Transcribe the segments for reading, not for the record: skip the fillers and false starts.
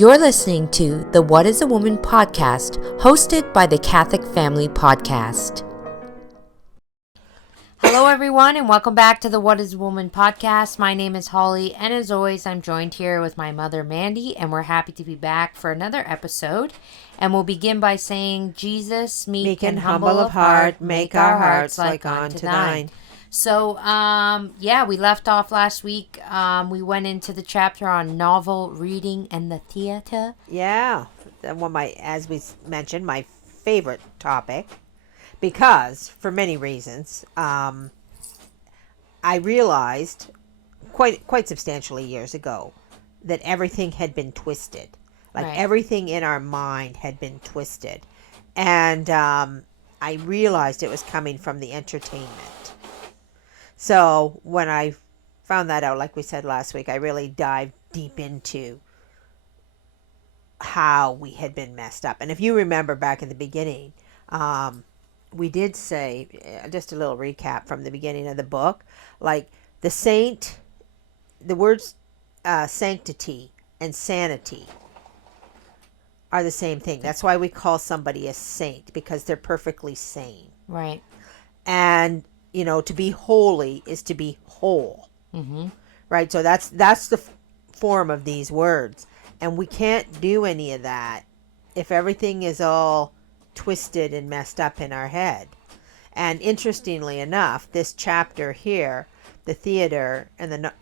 You're listening to the What is a Woman podcast, hosted by the Catholic Family Podcast. Hello, everyone, and welcome back to the What is a Woman podcast. My name is Holly, and as always, I'm joined here with my mother, Mandy, and we're happy to be back for another episode. And we'll begin by saying, Jesus, meek and humble of heart, make our hearts like unto thine. So, we left off last week. We went into the chapter on novel reading and the theater. Yeah, as we mentioned, my favorite topic, because for many reasons, I realized quite substantially years ago that everything had been twisted, everything in our mind had been twisted, and I realized it was coming from the entertainment. So when I found that out, like we said last week, I really dived deep into how we had been messed up. And if you remember back in the beginning, we did say, just a little recap from the beginning of the book, like the words sanctity and sanity are the same thing. That's why we call somebody a saint, because they're perfectly sane. Right. And to be holy is to be whole. Mm-hmm. Right? So that's the form of these words. And we can't do any of that if everything is all twisted and messed up in our head. And interestingly enough, this chapter here, the theater and the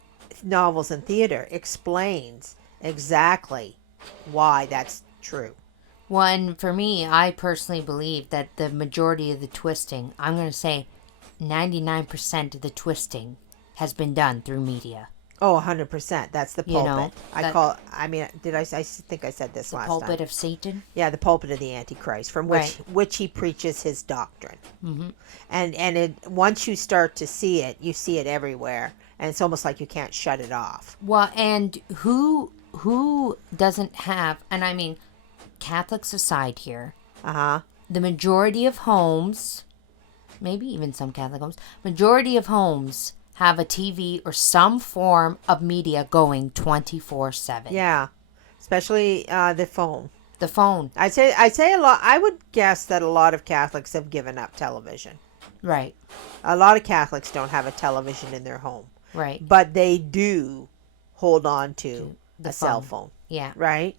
novels and theater, explains exactly why that's true. Well, and for me, I personally believe that the majority of the twisting, I'm going to say 99% of the twisting, has been done through media. Oh, 100%. That's the pulpit. I think I said this last time. The pulpit of Satan? Yeah, the pulpit of the Antichrist, from which he preaches his doctrine. Mm-hmm. And once you start to see it, you see it everywhere, and it's almost like you can't shut it off. Well, and who doesn't have, and I mean, Catholics aside here, the majority of homes, maybe even some Catholic homes, majority of homes have a TV or some form of media going 24/7. Yeah, especially the phone. The phone. I'd say a lot. I would guess that a lot of Catholics have given up television. Right. A lot of Catholics don't have a television in their home. Right. But they do hold on to a cell phone. Yeah. Right.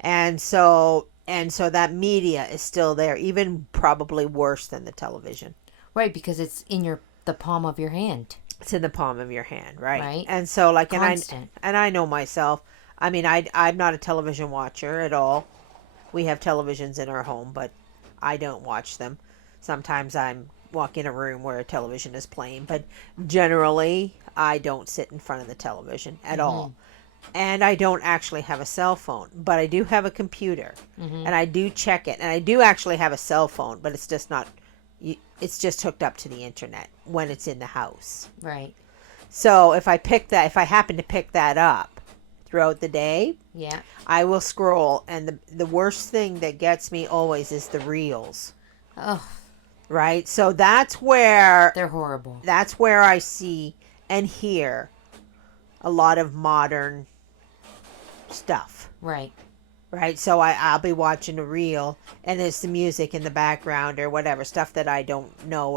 And so that media is still there, even probably worse than the television. Right, because it's in the palm of your hand. It's in the palm of your hand, right? Right. And so, Constant. and I know myself. I mean, I'm not a television watcher at all. We have televisions in our home, but I don't watch them. Sometimes I'm walk in a room where a television is playing, but generally I don't sit in front of the television at all. And I don't actually have a cell phone, but I do have a computer, and I do check it, and I do actually have a cell phone, but it's just not. It's just hooked up to the internet when it's in the house. Right. So if I happen to pick that up throughout the day, yeah, I will scroll, and the worst thing that gets me always is the reels. Oh. Right? So that's where they're horrible. That's where I see and hear a lot of modern stuff. Right. Right, so I'll be watching a reel, and there's the music in the background or whatever, stuff that I don't know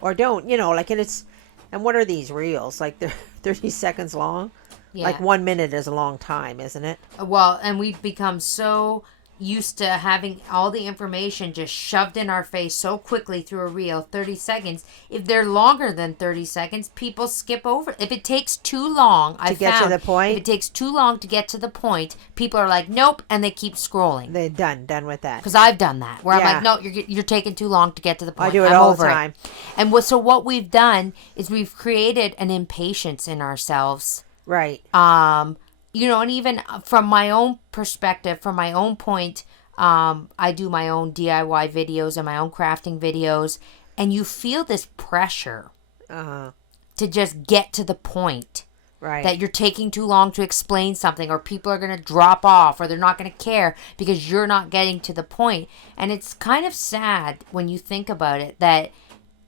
or don't, and what are these reels? Like, they're 30 seconds long? Yeah. Like 1 minute is a long time, isn't it? Well, and we've become so used to having all the information just shoved in our face so quickly through a reel, 30 seconds. If they're longer than 30 seconds, people skip over. If it takes too long, to get to the point? If it takes too long to get to the point, people are like, nope, and they keep scrolling. They're done with that. Because I've done that, where I'm like, no, you're taking too long to get to the point. I do it all the time. And so what we've done is we've created an impatience in ourselves. Right. And even from my own perspective, from my own point, I do my own DIY videos and my own crafting videos, and you feel this pressure to just get to the point. Right. That you're taking too long to explain something, or people are going to drop off, or they're not going to care because you're not getting to the point. And it's kind of sad when you think about it that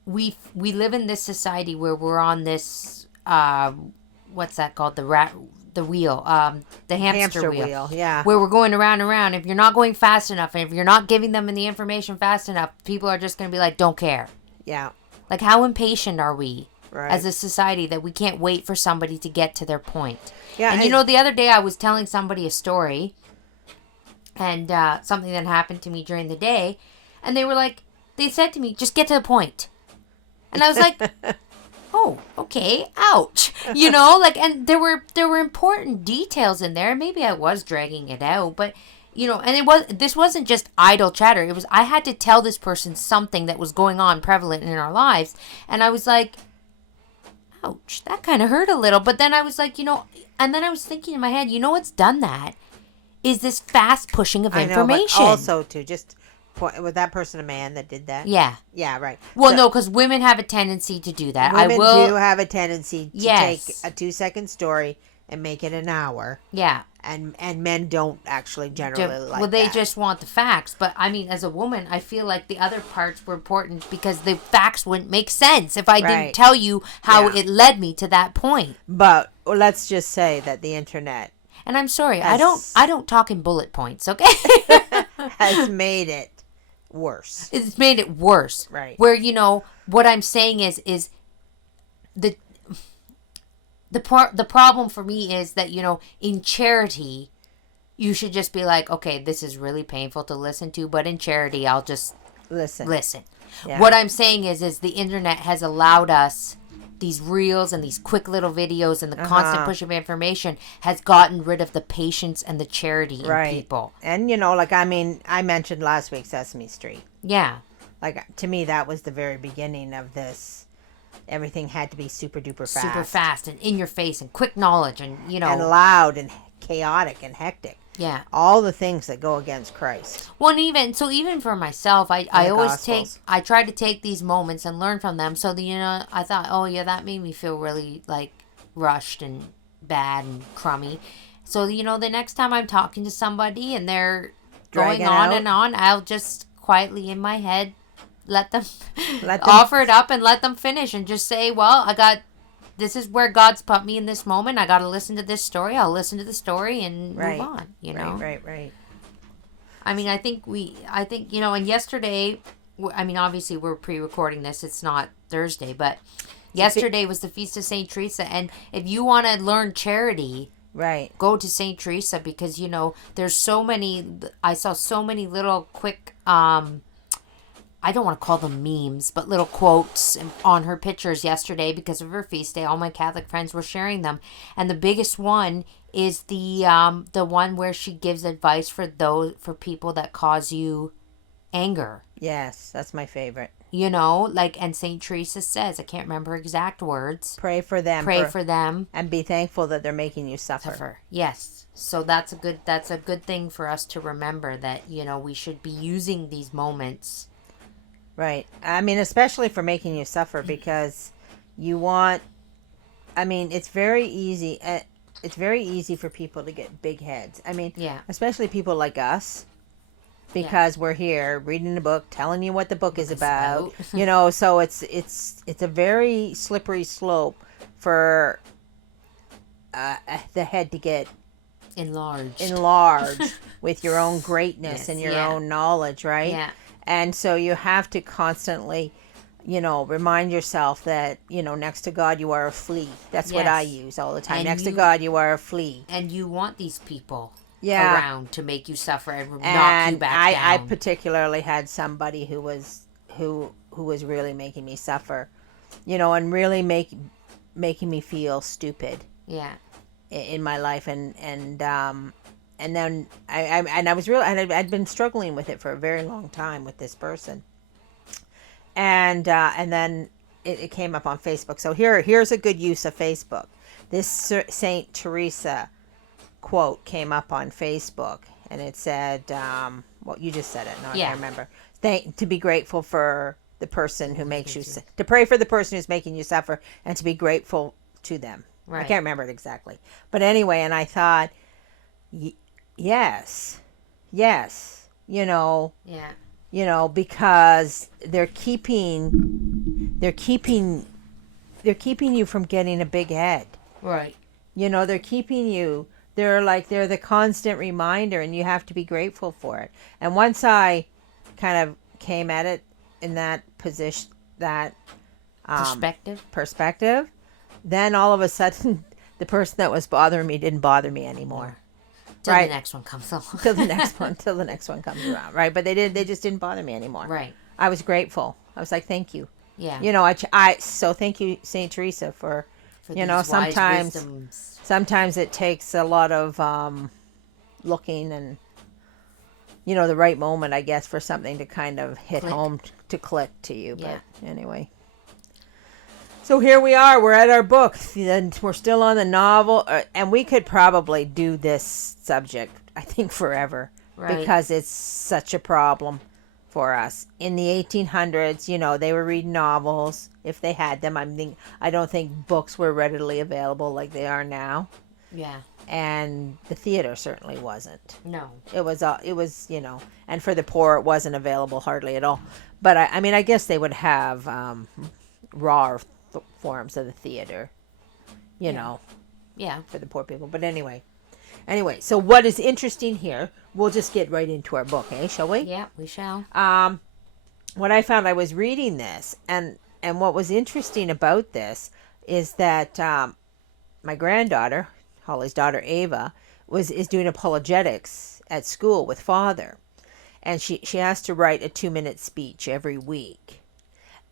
we live in this society where we're on this, what's that called? the wheel, the hamster wheel. Yeah. Where we're going around and around. If you're not going fast enough, and if you're not giving them the information fast enough, people are just going to be like, don't care. Yeah. Like, how impatient are we Right. as a society that we can't wait for somebody to get to their point? Yeah. And you know, the other day I was telling somebody a story, and something that happened to me during the day, and they were like, they said to me, just get to the point. And I was like, oh, okay, ouch. You know, like, and there were important details in there. Maybe I was dragging it out, but you know, and this wasn't just idle chatter. It was, I had to tell this person something that was going on prevalent in our lives. And I was like, ouch, that kind of hurt a little. But then I was like, you know, and then I was thinking in my head, you know what's done that is this fast pushing of information. I know, but also too, just was that person a man that did that? Yeah. Yeah, right. Well, So, no, because women have a tendency to do that. women I will. do have a tendency to Yes. take a 2-second story and make it an hour. Yeah. And men don't actually generally like well, they that. just want the facts. But I mean, as a woman, I feel like the other parts were important because the facts wouldn't make sense if I didn't Right. tell you how Yeah. it led me to that point. But let's just say that the internet And I'm sorry, Has- I don't talk in bullet points, okay? has made it worse. It's made it worse. Right. Where, you know, what I'm saying is the problem for me is that, you know, in charity, you should just be like, okay, this is really painful to listen to, but in charity, I'll just listen. Yeah. What I'm saying is the internet has allowed us these reels and these quick little videos and the constant push of information has gotten rid of the patience and the charity in people. And, you know, like, I mean, I mentioned last week Sesame Street. Yeah. Like, to me, that was the very beginning of this. Everything had to be super duper fast. Super fast and in your face and quick knowledge and, you know. And loud and chaotic and hectic. Yeah. All the things that go against Christ. Well, and even for myself, I the always Gospels. I try to take these moments and learn from them. So, you know, I thought, oh, yeah, that made me feel really, like, rushed and bad and crummy. So, you know, the next time I'm talking to somebody and they're Dragging going on out. and on, I'll just quietly in my head let them Let them- offer it up and let them finish and just say, well, this is where God's put me in this moment. I got to listen to this story. I'll listen to the story and move on, you know? Right. I mean, I think, you know, and yesterday, I mean, obviously we're pre-recording this. It's not Thursday, but yesterday was the Feast of St. Teresa. And if you want to learn charity, Right. go to St. Teresa because, you know, I saw so many little quick, I don't want to call them memes, but little quotes on her pictures yesterday because of her feast day. All my Catholic friends were sharing them. And the biggest one is the one where she gives advice for people that cause you anger. Yes, that's my favorite. You know, like, and St. Teresa says, I can't remember exact words. Pray for them. Pray for them. And be thankful that they're making you suffer. Yes. So that's a good thing for us to remember that, you know, we should be using these moments. Right. I mean, especially for making you suffer because you want, I mean, it's very easy. It's very easy for people to get big heads. I mean, Yeah. especially people like us because we're here reading the book, telling you what the book is about. You know, so it's a very slippery slope for the head to get enlarged with your own greatness Yes, and your yeah. own knowledge, right? Yeah. And so you have to constantly, you know, remind yourself that, you know, next to God you are a flea. That's what I use all the time. And next to you- God you are a flea. And you want these people Yeah. around to make you suffer and knock you And back I down. particularly had somebody who was really making me suffer, you know, and really making me feel stupid Yeah. in my life, and then I was really, and I'd been struggling with it for a very long time with this person, and then it came up on Facebook. So here's a good use of Facebook. This Saint Teresa quote came up on Facebook, and it said, well, you just said it. No, I can't remember. To be grateful for the person who makes you, to pray for the person who's making you suffer, and to be grateful to them. Right. I can't remember it exactly, but anyway, and I thought, yes, you know, because they're keeping you from getting a big head. Right. They're keeping you. They're the constant reminder, and you have to be grateful for it. And once I kind of came at it in that position, that perspective, then all of a sudden, the person that was bothering me didn't bother me anymore. Till the next one comes along. till the next one comes around, right? But they just didn't bother me anymore. Right. I was grateful. I was like, thank you. Yeah. So thank you, Saint Teresa, for sometimes sometimes it takes a lot of looking and the right moment, I guess, for something to kind of hit home, to click to you. Yeah. But anyway. So here we are. We're at our book. And we're still on the novel. And we could probably do this subject, I think, forever. Right. Because it's such a problem for us. In the 1800s, they were reading novels if they had them. I don't think books were readily available like they are now. Yeah. And the theater certainly wasn't. No. It was, and for the poor, it wasn't available hardly at all. But I guess they would have raw forms of the theater, Yeah. for the poor people. But anyway, so what is interesting here, we'll just get right into our book, shall we? Yeah, we shall. What I found, I was reading this, and what was interesting about this is that my granddaughter, Holly's daughter Ava, is doing apologetics at school with Father, and she has to write a 2-minute speech every week.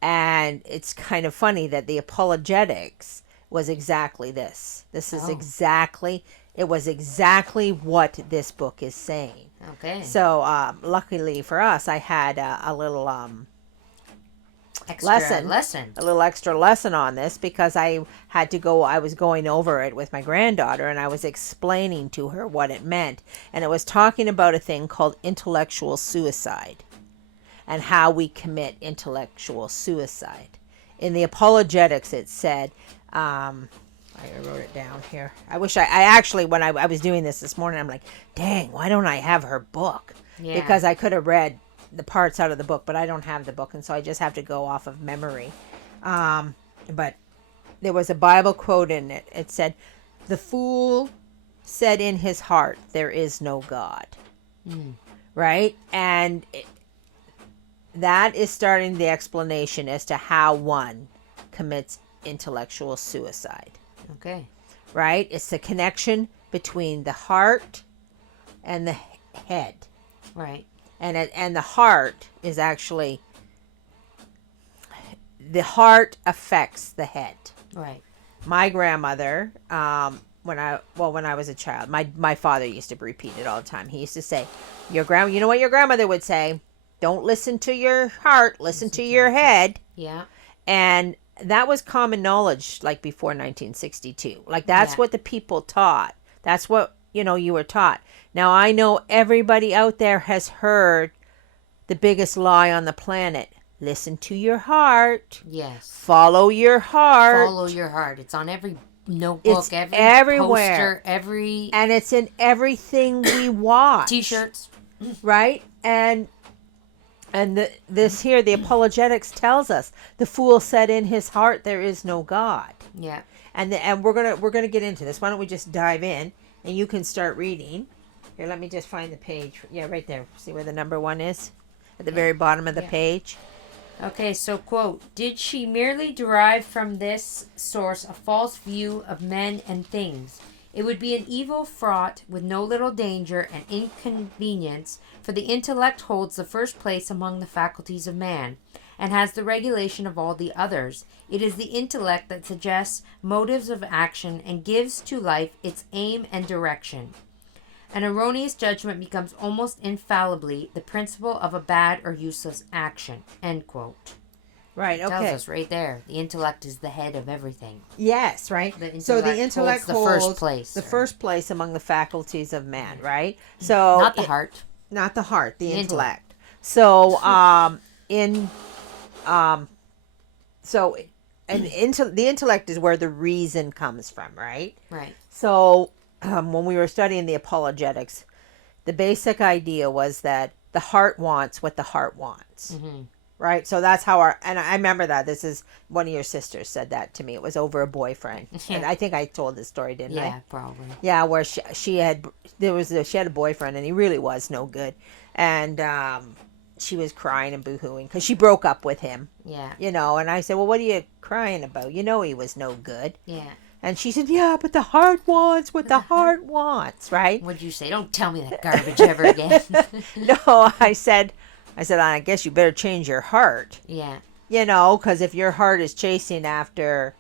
And it's kind of funny that the apologetics was exactly this. This is exactly what this book is saying. Okay. So luckily for us, I had a little a little extra lesson on this, because I was going over it with my granddaughter, and I was explaining to her what it meant. And it was talking about a thing called intellectual suicide, and how we commit intellectual suicide. In the apologetics, it said, I wrote it down here. I wish I actually, when I was doing this morning, I'm like, dang, why don't I have her book? Yeah. Because I could have read the parts out of the book, but I don't have the book, and so I just have to go off of memory. But there was a Bible quote in it. It said, "The fool said in his heart, there is no God." Right? And that is starting the explanation as to how one commits intellectual suicide. Okay. Right? It's the connection between the heart and the head. Right. And the heart is actually, the heart affects the head. Right. My grandmother, when I was a child, my father used to repeat it all the time. He used to say, you know what your grandmother would say? Don't listen to your heart, listen to your head. Yeah. And that was common knowledge, like before 1962. Like that's what the people taught. That's what, you were taught. Now I know everybody out there has heard the biggest lie on the planet. Listen to your heart. Yes. Follow your heart. Follow your heart. It's on every notebook, it's everywhere. Poster, and it's in everything we watch. T-shirts. Right? And this here, the apologetics tells us, the fool said in his heart, there is no God. Yeah. And we're gonna get into this. Why don't we just dive in, and you can start reading. Here, let me just find the page. Yeah, right there. See where the number 1 is? At the very bottom of the page. Okay, so quote, "Did she merely derive from this source a false view of men and things? It would be an evil fraught with no little danger and inconvenience, for the intellect holds the first place among the faculties of man, and has the regulation of all the others. It is the intellect that suggests motives of action and gives to life its aim and direction. An erroneous judgment becomes almost infallibly the principle of a bad or useless action." End quote. Right, okay. Tells us right there. The intellect is the head of everything. Yes, right. So the intellect holds the first place among the faculties of man, right? So not the heart. Not the heart, the intellect. So the intellect is where the reason comes from, right? Right. So when we were studying the apologetics, the basic idea was that the heart wants what the heart wants. Mm-hmm. Right? So that's how and I remember that. This is one of your sisters said that to me. It was over a boyfriend. And I think I told this story, didn't I? Yeah, probably. Yeah, where she had, she had a boyfriend and he really was no good. And she was crying and boohooing because she broke up with him. Yeah. You know, and I said, well, what are you crying about? You know he was no good. Yeah. And she said, yeah, but the heart wants what the heart wants, right? What'd you say? Don't tell me that garbage ever again. No, I said, I guess you better change your heart. Yeah. You know, because if your heart is chasing after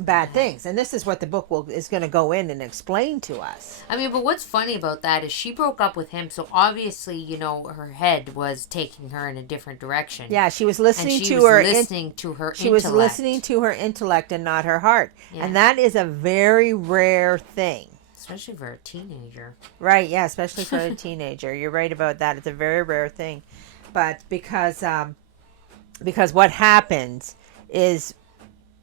bad things, and this is what the book is going to go in and explain to us. I mean, but what's funny about that is she broke up with him, so obviously, you know, her head was taking her in a different direction. Yeah, she was listening and she to was her listening to her She intellect. was listening to her intellect and not her heart. Yeah. And that is a very rare thing. Especially for a teenager. Right, yeah, especially for a teenager. You're right about that. It's a very rare thing. But because what happens is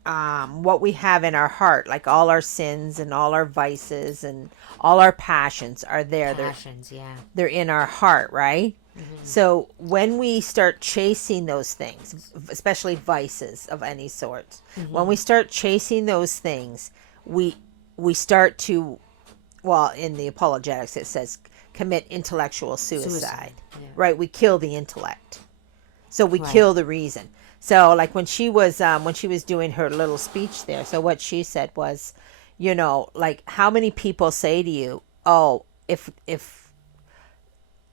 what we have in our heart, like all our sins and all our vices and all our passions are there. Passions, they're in our heart, right? Mm-hmm. So when we start chasing those things, especially vices of any sort, when we start chasing those things, we start to, well, in the apologetics it says commit intellectual suicide. Yeah. Right? We kill the intellect. So we kill the reason. So like when she was doing her little speech there, so what she said was, you know, like how many people say to you, oh, if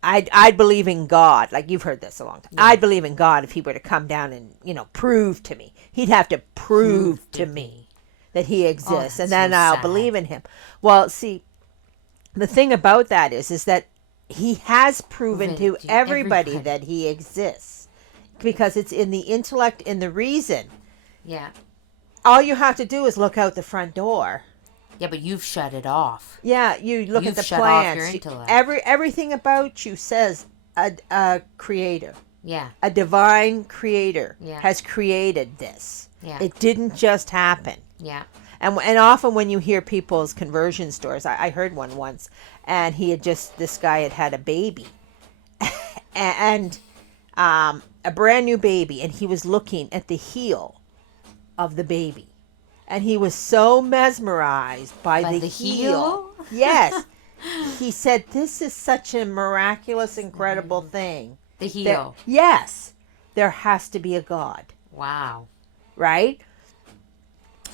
I'd believe in God, like you've heard this a long time. Yeah. I'd believe in God if he were to come down and, you know, prove to me. He'd have to prove to me that he exists, and then I'll believe in him. Well, see, the thing about that is that he has proven to everybody that he exists. Because it's in the intellect, in the reason. Yeah. All you have to do is look out the front door. Yeah, but you've shut it off. Yeah, you look at the shut plants. Off your intellect. Everything about you says a creator. Yeah. A divine creator has created this. Yeah. It didn't just happen. Yeah. And often when you hear people's conversion stories, I heard one once, and this guy had a baby. and a brand new baby, and he was looking at the heel of the baby, and he was so mesmerized by the heel. Yes. He said, this is such a miraculous, incredible thing. The heel. Yes. There has to be a God. Wow. Right?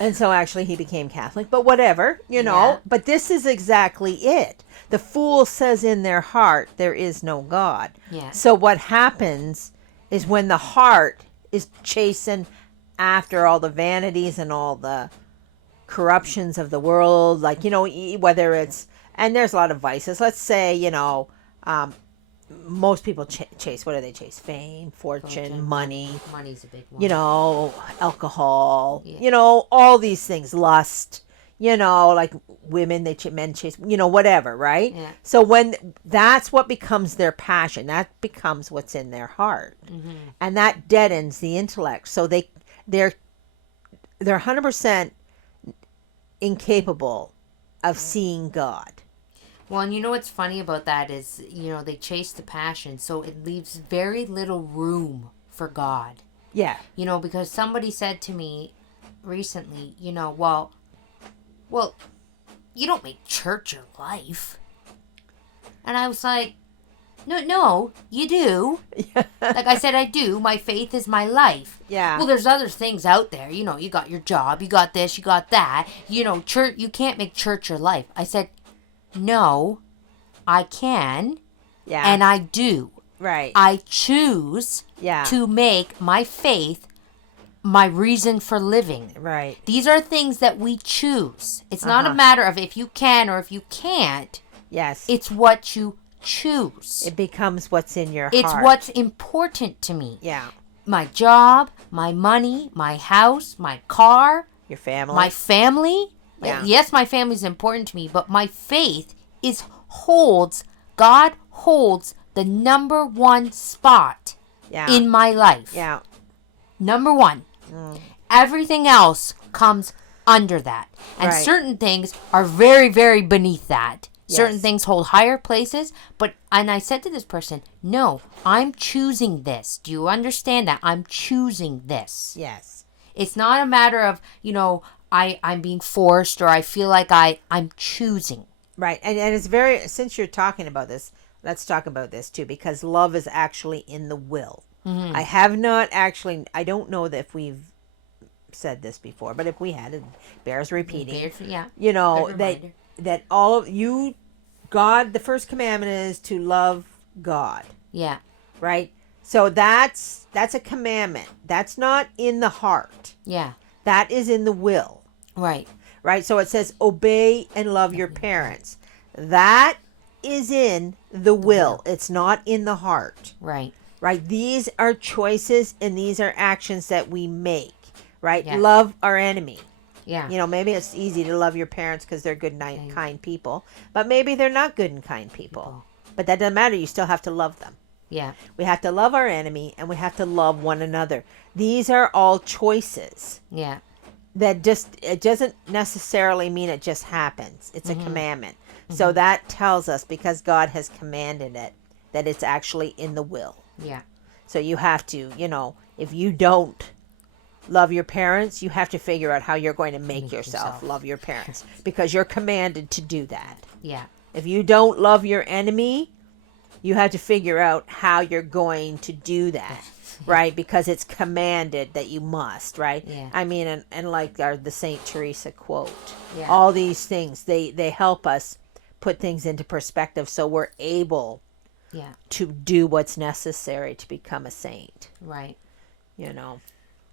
And so actually he became Catholic, but whatever, you know. Yeah. But this is exactly it. The fool says in their heart, there is no God. Yeah. So what happens is when the heart is chasing after all the vanities and all the corruptions of the world, like, you know, whether it's, and there's a lot of vices. Let's say, you know, most people chase, what do they chase? Fame, fortune, money. Money's a big one. You know, alcohol, you know, all these things, lust, you know, like women, men chase, you know, whatever, right? Yeah. So when that's what becomes their passion, that becomes what's in their heart. Mm-hmm. And that deadens the intellect. So they're 100% incapable of seeing God. Well, and you know what's funny about that is, you know, they chase the passion, so it leaves very little room for God. Yeah. You know, because somebody said to me recently, you know, well, you don't make church your life. And I was like, no, you do. Yeah. Like I said, I do. My faith is my life. Yeah. Well, there's other things out there. You know, you got your job, you got this, you got that. You know, church, you can't make church your life. I said, no, I can. Yeah. And I do. Right. I choose to make my faith my reason for living. Right. These are things that we choose. It's not a matter of if you can or if you can't. Yes. It's what you choose. It becomes what's in your heart. It's what's important to me. Yeah. My job, my money, my house, my car. Your family. My family. Yeah. Yes, my family is important to me, but my faith God holds the number one spot in my life. Yeah. Number one. Everything else comes under that. And certain things are very, very beneath that. Certain Yes. things hold higher places, and I said to this person, no, I'm choosing this. Do you understand that? I'm choosing this. Yes. It's not a matter of, I'm being forced or I feel like I'm choosing. Right. And it's very, since you're talking about this, let's talk about this too, because love is actually in the will. Mm-hmm. I have not actually, I don't know that if we've said this before, but if we had, it bears repeating. Yeah. You know, Good that reminder. that all of you, God, the first commandment is to love God, Yeah. right? So that's a commandment. That's not in the heart. Yeah. That is in the will. Right. Right? So it says obey and love your parents. That is in the will. It's not in the heart. Right. Right? These are choices and these are actions that we make. Right? Yeah. Love our enemy. Yeah. You know, maybe it's easy to love your parents because they're good, kind people, but maybe they're not good and kind people. But that doesn't matter. You still have to love them. Yeah. We have to love our enemy and we have to love one another. These are all choices. Yeah. That it doesn't necessarily mean it just happens. It's a commandment. So that tells us, because God has commanded it, that it's actually in the will. Yeah. So you have to, if you don't love your parents, you have to figure out how you're going to make yourself love your parents, because you're commanded to do that. Yeah. If you don't love your enemy, you have to figure out how you're going to do that. Right, because it's commanded that you must, right? Yeah. I mean, and like the Saint Teresa quote, Yeah. all these things, they help us put things into perspective, so we're able to do what's necessary to become a saint. Right.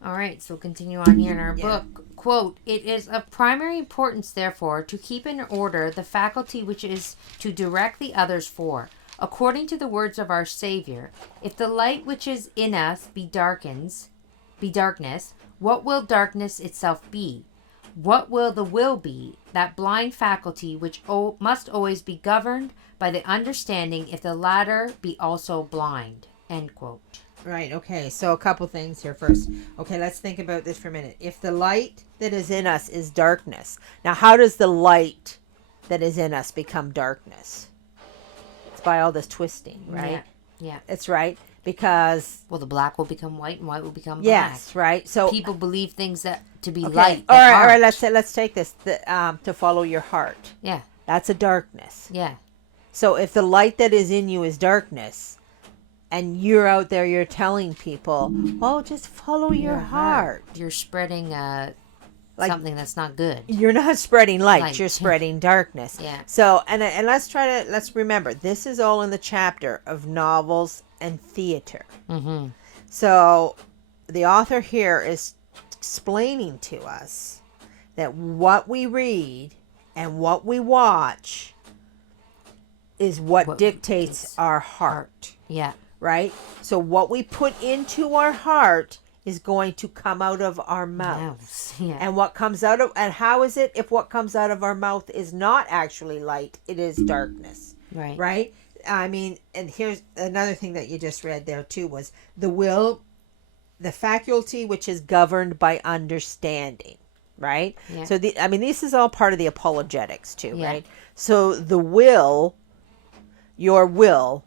All right, so continue on here in our Yeah. book. Quote, it is of primary importance, therefore, to keep in order the faculty which is to direct the others for. According to the words of our Savior, if the light which is in us be darkness, what will darkness itself be? What will the will be, that blind faculty which must always be governed by the understanding, if the latter be also blind? End quote. Right, okay, so a couple things here first. Okay, let's think about this for a minute. If the light that is in us is darkness, now how does the light that is in us become darkness? It's by all this twisting, right? Yeah. It's right, because... Well, the black will become white and white will become black. Yes, right. So people believe things that to be okay. light. All right. Let's take this. To follow your heart. Yeah. That's a darkness. Yeah. So if the light that is in you is darkness, and you're out there, you're telling people, "Oh, just follow your heart." You're spreading something that's not good. You're not spreading light. You're spreading darkness. Yeah. So and let's remember, this is all in the chapter of novels and theater. Mm-hmm. So the author here is explaining to us that what we read and what we watch is what dictates our heart. Yeah. Right? So what we put into our heart is going to come out of our mouth. Yeah. And what comes out of, and how is it if what comes out of our mouth is not actually light, it is darkness. Right. Right? I mean, and here's another thing that you just read there too, was the will, the faculty which is governed by understanding. Right? Yeah. So this is all part of the apologetics too, Yeah. right? So the will, your will,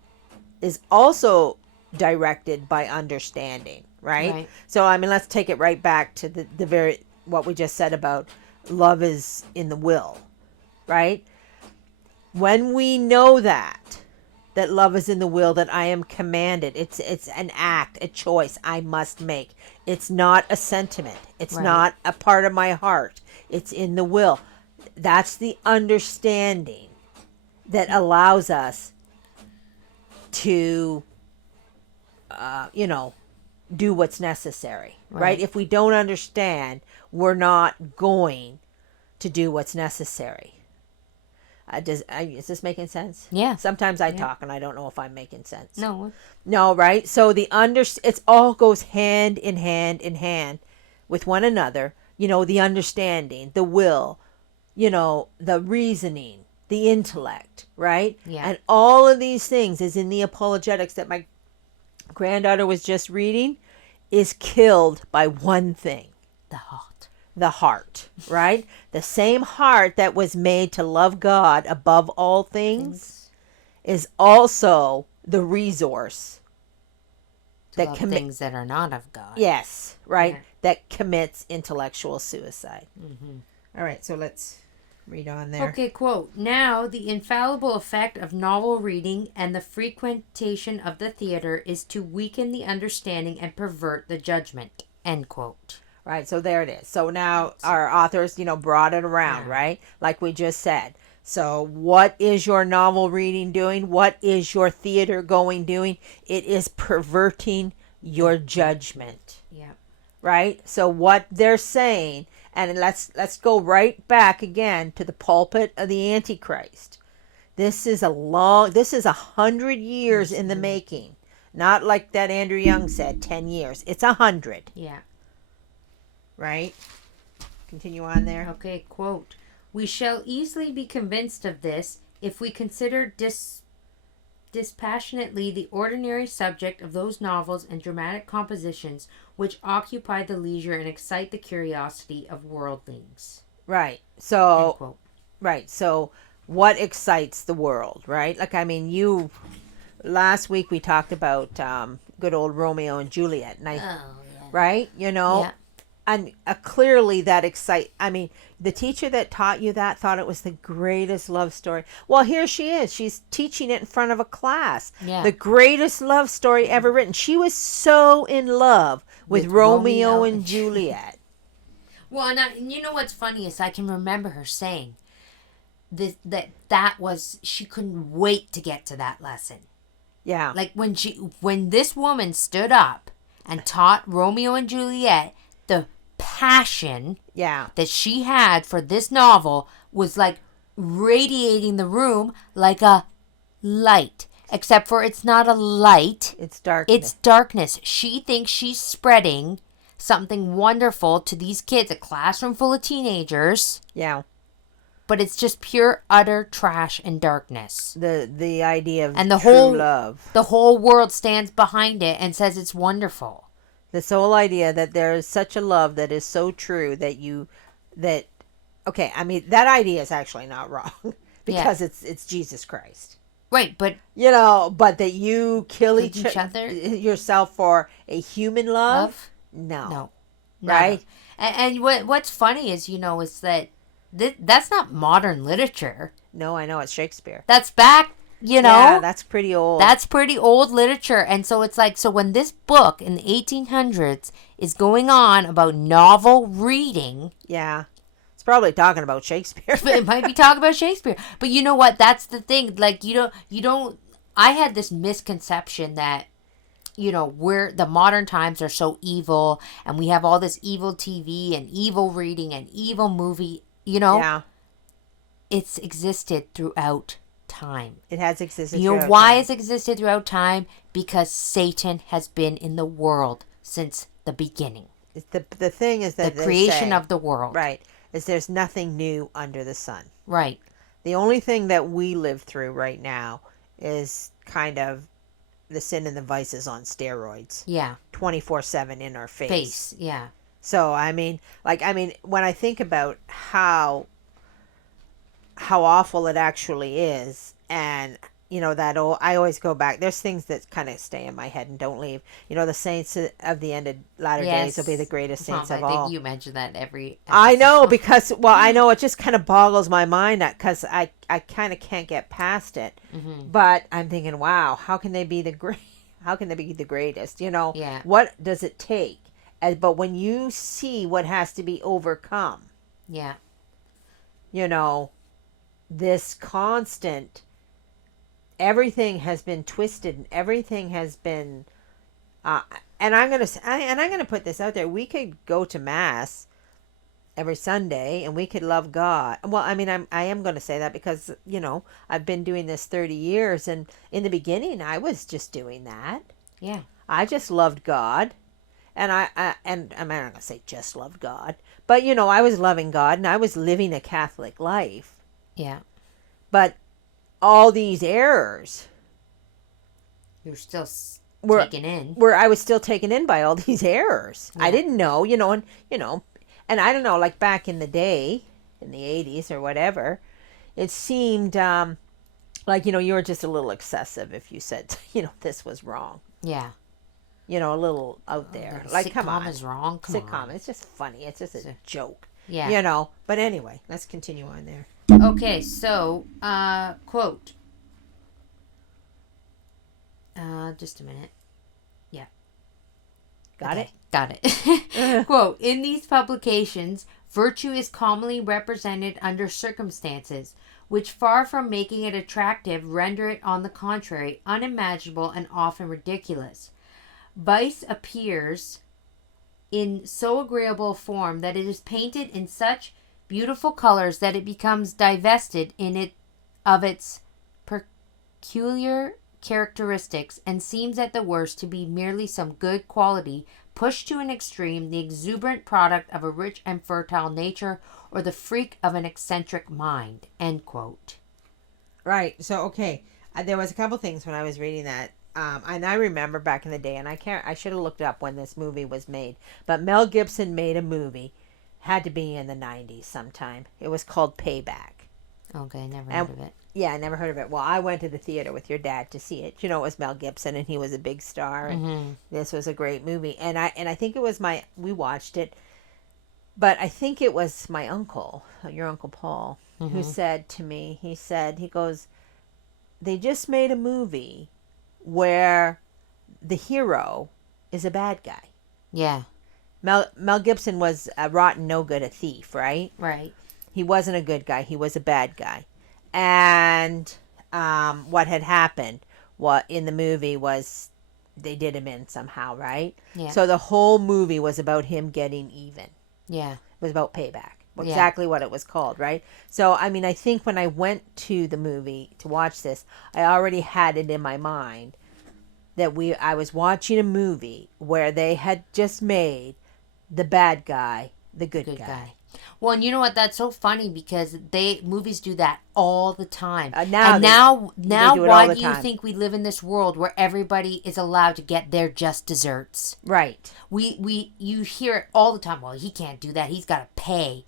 is also directed by understanding, right? So let's take it right back to the very what we just said about love is in the will, right? When we know that love is in the will, that I am commanded, it's an act, a choice I must make. It's not a sentiment. It's not a part of my heart. It's in the will. That's the understanding that allows us to do what's necessary, right? If we don't understand, we're not going to do what's necessary. Is this making sense? Yeah. Sometimes I talk and I don't know if I'm making sense. No, right? So it all goes hand in hand with one another. The understanding, the will, the reasoning, the intellect, right? Yeah. And all of these things is in the apologetics that my granddaughter was just reading, is killed by one thing. the heart. the heart, right? The same heart that was made to love God above all things is also the resource to love things that are not of God. Yes, right? Yeah. That commits intellectual suicide. All right, so let's read on there. Okay, quote. Now, the infallible effect of novel reading and the frequentation of the theater is to weaken the understanding and pervert the judgment. End quote. Right, so there it is. So now our authors, brought it around, right? Like we just said. So what is your novel reading doing? What is your theater going doing? It is perverting your judgment. Yeah. Right? So what they're saying, and let's go right back again to the pulpit of the Antichrist. This is 100 years in the making. Not like that Andrew Young said, 10 years. It's 100. Yeah. Right? Continue on there. Okay, quote. We shall easily be convinced of this if we consider dispassionately the ordinary subject of those novels and dramatic compositions which occupy the leisure and excite the curiosity of worldlings. Right. So, right. So, what excites the world, right? Like, last week we talked about good old Romeo and Juliet, and right? Yeah. And clearly that the teacher that taught you that thought it was the greatest love story. Well, here she is. She's teaching it in front of a class. Yeah. The greatest love story ever written. She was so in love with Romeo and Juliet. Well, and you know what's funny is I can remember her saying that was, she couldn't wait to get to that lesson. Yeah. Like when this woman stood up and taught Romeo and Juliet, the passion that she had for this novel was like radiating the room like a light. Except for it's not a light. It's darkness. It's darkness. She thinks she's spreading something wonderful to these kids, a classroom full of teenagers. Yeah. But it's just pure, utter trash and darkness. The idea of and the true love. The whole world stands behind it and says it's wonderful. This whole idea that there is such a love that is so true that that idea is actually not wrong because it's Jesus Christ. Right, but but that you kill each other yourself for a human love? No. Right? And what's funny is, is that that's not modern literature. No, I know, it's Shakespeare. That's back, Yeah, that's pretty old. That's pretty old literature. And so it's like, so when this book in the 1800s is going on about novel reading. Yeah. It's probably talking about Shakespeare. It might be talking about Shakespeare. But you know what? That's the thing. Like, you don't, I had this misconception that, the modern times are so evil and we have all this evil TV and evil reading and evil movie, Yeah. It's existed throughout time. It has existed. Why it's existed throughout time? Because Satan has been in the world since the beginning. The thing is that the creation of the world, right? Is there's nothing new under the sun, right? The only thing that we live through right now is kind of the sin and the vices on steroids. Yeah, 24/7 in our face. Yeah. So when I think about how awful it actually is, and I always go back. There's things that kind of stay in my head and don't leave. The saints of the end of latter days will be the greatest saints of all. I think you mention that every episode. I know, because I know it just kind of boggles my mind because I kind of can't get past it. Mm-hmm. But I'm thinking, wow, how can they be the greatest? Yeah. What does it take? But when you see what has to be overcome, yeah, this constant, everything has been twisted and everything has been, and I'm gonna put this out there. We could go to mass every Sunday and we could love God. Well, I am going to say that because I've been doing this 30 years, and in the beginning I was just doing that. Yeah, I just loved God. And I'm not going to say just loved God, but I was loving God and I was living a Catholic life. Yeah. But all these errors, you're still taken in. I was still taken in by all these errors. Yeah. I didn't know, And I don't know, like back in the day, in the 80s or whatever, it seemed like, you were just a little excessive if you said, this was wrong. Yeah. A little out there. Like, come on. Sitcom is wrong. Come Sitcom. on. It's just funny. It's just a joke. Yeah. But anyway, let's continue on there. Okay, so, quote. Just a minute. Yeah. Got it? Got it. Quote, in these publications, virtue is commonly represented under circumstances which, far from making it attractive, render it, on the contrary, unimaginable and often ridiculous. Vice appears in so agreeable a form that it is painted in such beautiful colors that it becomes divested of its peculiar characteristics and seems at the worst to be merely some good quality pushed to an extreme, the exuberant product of a rich and fertile nature, or the freak of an eccentric mind. End quote. Right. So, okay. There was a couple things when I was reading that. And I remember back in the day, and I should have looked up when this movie was made, but Mel Gibson made a movie, had to be in the 90s sometime. It was called Payback. Okay, never heard of it. Yeah, I never heard of it. Well, I went to the theater with your dad to see it. It was Mel Gibson, and he was a big star, and this was a great movie. And I think it was we watched it, but I think it was my uncle, your Uncle Paul, who said to me, he goes, they just made a movie where the hero is a bad guy. Yeah. Mel Gibson was a rotten, no good, a thief, right? Right. He wasn't a good guy. He was a bad guy. And what had happened in the movie was they did him in somehow, right? Yeah. So the whole movie was about him getting even. Yeah. It was about payback. Exactly what it was called, right? So, I mean, I think when I went to the movie to watch this, I already had it in my mind that I was watching a movie where they had just made the bad guy the good guy. Well, and you know what? That's so funny because movies do that all the time. Now why do you think we live in this world where everybody is allowed to get their just desserts? Right. You hear it all the time. Well, he can't do that. He's got to pay.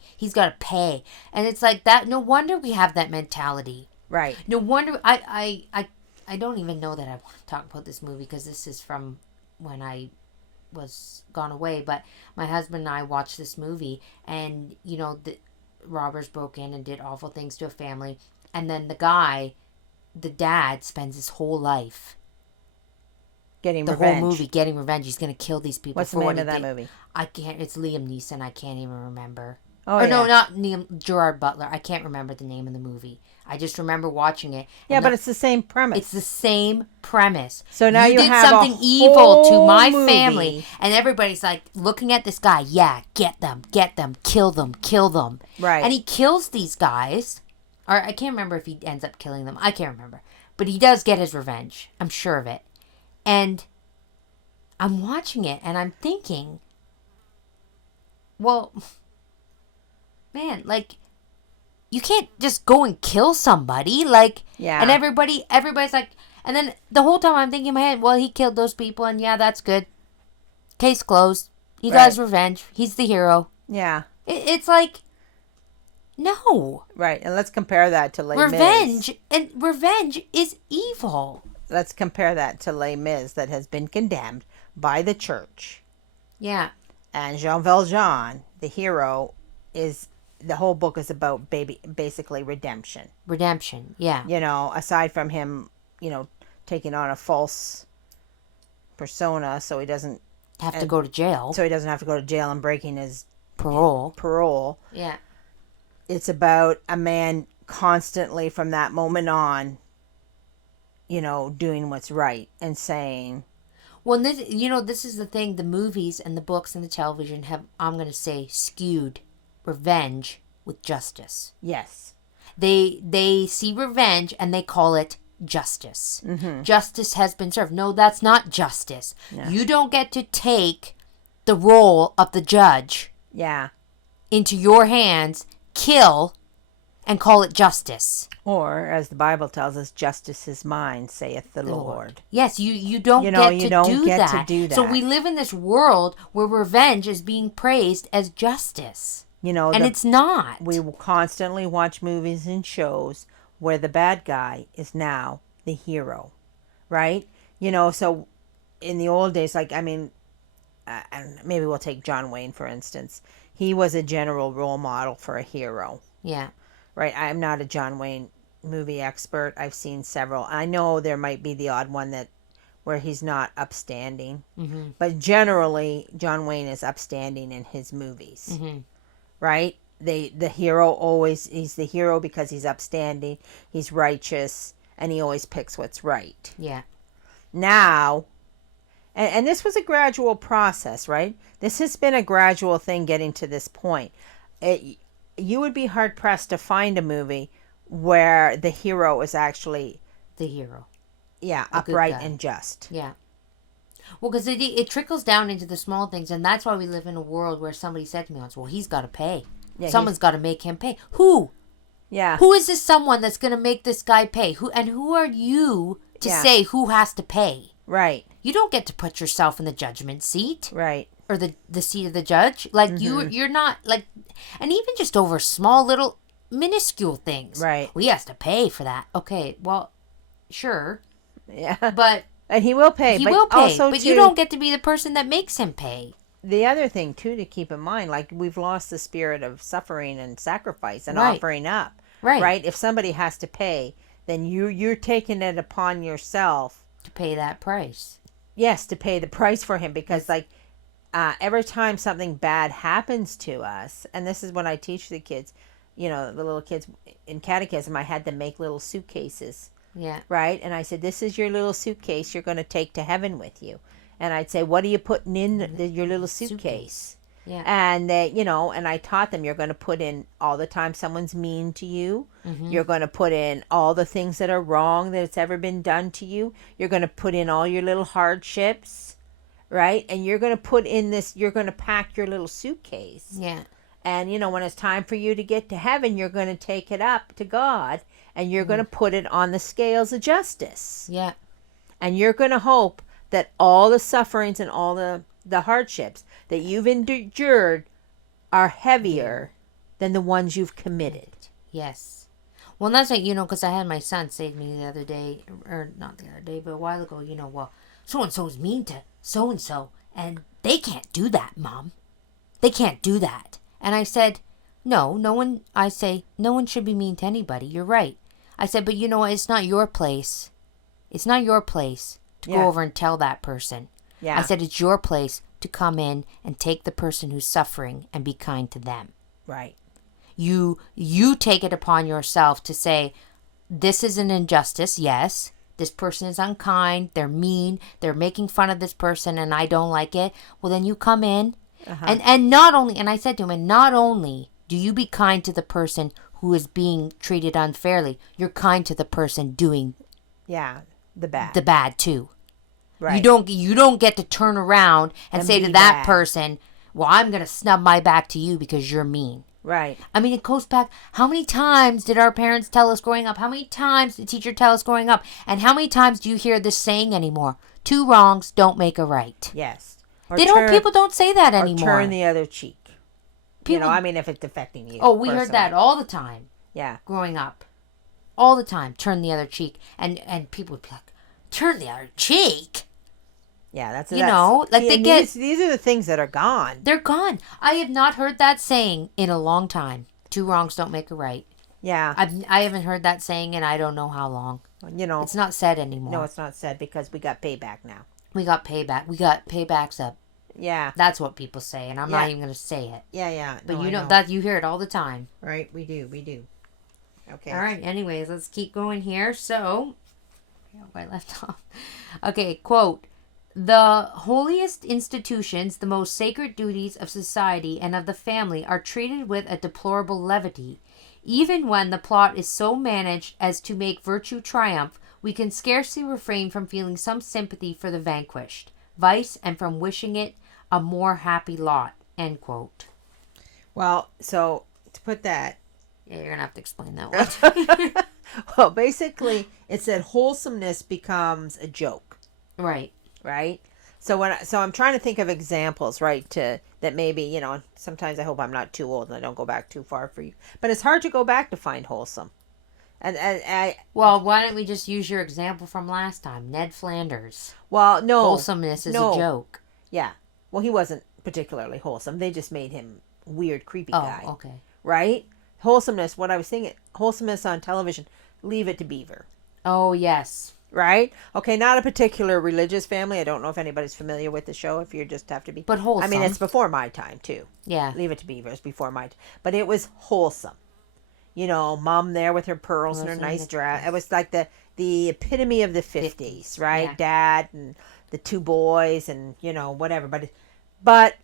And it's like that. No wonder we have that mentality. Right. No wonder. I don't even know that I want to talk about this movie because this is from when I was gone away, but my husband and I watched this movie, and the robbers broke in and did awful things to a family, and then the dad spends his whole life getting revenge. Whole movie getting revenge. He's gonna kill these people. What's the name of that movie? It's Liam Neeson. I can't even remember. Oh, yeah. No, not Gerard Butler. I can't remember the name of the movie. I just remember watching it. Yeah, but it's the same premise. It's the same premise. So now you did have something evil to my movie. family, and everybody's like looking at this guy. Yeah, get them, kill them. Right. And he kills these guys. Or I can't remember if he ends up killing them. I can't remember. But he does get his revenge. I'm sure of it. And I'm watching it, and I'm thinking, well, man, like, you can't just go and kill somebody, like, yeah. And everybody's like, and then the whole time I'm thinking in my head, well, he killed those people, and yeah, that's good. Case closed. He got his revenge. He's the hero. Yeah. It's like, no. Right, and let's compare that to Les Revenge, Mis. and revenge is evil. Let's compare that to Les Mis that has been condemned by the church. Yeah. And Jean Valjean, the hero, the whole book is about basically redemption. Redemption, yeah. Aside from him, taking on a false persona so he doesn't have to go to jail. So he doesn't have to go to jail and breaking his parole. Yeah. It's about a man constantly from that moment on, doing what's right and saying. Well, this is the thing. The movies and the books and the television have, I'm going to say, skewed revenge with justice. Yes. They see revenge and they call it justice. Mm-hmm. Justice has been served. No, that's not justice. Yeah. You don't get to take the role of the judge into your hands, kill, and call it justice. Or, as the Bible tells us, justice is mine, saith the Lord. Yes, you don't You know, get you to don't do get that. to do So that. we live in this world where revenge is being praised as justice. You know, And it's not. We will constantly watch movies and shows where the bad guy is now the hero, right? You know, so in the old days, like, I mean, and maybe we'll take John Wayne, for instance. He was a general role model for a hero. Yeah. Right? I'm not a John Wayne movie expert. I've seen several. I know there might be the odd one that where he's not upstanding. Mm-hmm. But generally, John Wayne is upstanding in his movies. Mm-hmm. Right? The hero always, he's the hero because he's upstanding, he's righteous, and he always picks what's right. Yeah. Now, and this was a gradual process, right? This has been a gradual thing getting to this point. You would be hard pressed to find a movie where the hero is actually the hero. Yeah, upright and just. Yeah. Well, because it trickles down into the small things, and that's why we live in a world where somebody said to me once, well, he's got to pay. Yeah, someone's got to make him pay. Who? Yeah. Who is this someone that's going to make this guy pay? Who are you to say who has to pay? Right. You don't get to put yourself in the judgment seat. Right. Or the seat of the judge. Like, you're not, like, and even just over small little minuscule things. Right. Well, he has to pay for that. Okay, well, sure. Yeah. But... And he will pay. He will pay, also, but you don't get to be the person that makes him pay. The other thing, too, to keep in mind, like, we've lost the spirit of suffering and sacrifice and offering up. Right. Right? If somebody has to pay, then you're taking it upon yourself. To pay that price. Yes, to pay the price for him. Because, like, every time something bad happens to us, and this is when I teach the kids, you know, the little kids in catechism, I had them make little suitcases. Yeah. Right? And I said, this is your little suitcase you're going to take to heaven with you. And I'd say, what are you putting in your little suitcase? Yeah. And they, you know, and I taught them, you're going to put in all the time someone's mean to you. Mm-hmm. You're going to put in all the things that are wrong that's ever been done to you. You're going to put in all your little hardships, right? And you're going to put in this, you're going to pack your little suitcase. Yeah. And, you know, when it's time for you to get to heaven, you're going to take it up to God and you're going to put it on the scales of justice. Yeah. And you're going to hope that all the sufferings and all the hardships that you've endured are heavier than the ones you've committed. Yes. Well, that's like, you know, because I had my son say to me the other day, or not the other day, but a while ago, you know, well, so-and-so is mean to so-and-so, and they can't do that, Mom. They can't do that. And I said, no one should be mean to anybody. You're right. I said, but you know what? It's not your place. It's not your place to go over and tell that person. Yeah. I said, it's your place to come in and take the person who's suffering and be kind to them. Right. You take it upon yourself to say, this is an injustice, yes. This person is unkind. They're mean. They're making fun of this person and I don't like it. Well, then you come in. Uh-huh. And not only, and I said to him, and not only do you be kind to the person who is being treated unfairly, you're kind to the person doing the bad too. Right. You don't get to turn around and say to that person, well, I'm going to snub my back to you because you're mean. Right. I mean, it goes back, how many times did our parents tell us growing up? How many times did the teacher tell us growing up? And how many times do you hear this saying anymore? 2 wrongs don't make a right. Yes. People don't say that anymore. Or turn the other cheek. You know, I mean, if it's affecting you. Oh, we heard that all the time. Yeah. Growing up. All the time. Turn the other cheek. And people would be like, turn the other cheek? Yeah, that's... You know, like these are the things that are gone. They're gone. I have not heard that saying in a long time. 2 wrongs don't make a right. Yeah. I haven't heard that saying in I don't know how long. You know. It's not said anymore. No, it's not said because we got payback now. We got payback. We got paybacks up. Yeah. That's what people say, and I'm not even going to say it. Yeah. But you know that you hear it all the time. Right, we do. Okay. All right, anyways, let's keep going here. So, where I left off. Okay, quote, the holiest institutions, the most sacred duties of society and of the family are treated with a deplorable levity. Even when the plot is so managed as to make virtue triumph, we can scarcely refrain from feeling some sympathy for the vanquished, vice, and from wishing it a more happy lot, end quote. Well, so to put that Yeah, you're gonna have to explain that one. Well, basically, it said wholesomeness becomes a joke, Right. right? So I'm trying to think of examples, right? That maybe sometimes I hope I'm not too old and I don't go back too far for you, but it's hard to go back to find wholesome. And I Well, why don't we just use your example from last time, Ned Flanders? well, no, Wholesomeness is a joke. Yeah, well, he wasn't particularly wholesome. They just made him weird, creepy Oh, guy, okay. right? Wholesomeness. What I was thinking, wholesomeness on television. Leave It to Beaver. Oh, yes. Right? Okay, not a particular religious family. I don't know if anybody's familiar with the show, if you just have to be. But wholesome. I mean, it's before my time, too. Yeah. Leave It to Beaver is before my time. But it was wholesome. Mom there with her pearls and her nice dress. It was like the epitome of the 50s, right? Yeah. Dad and the two boys and, whatever. But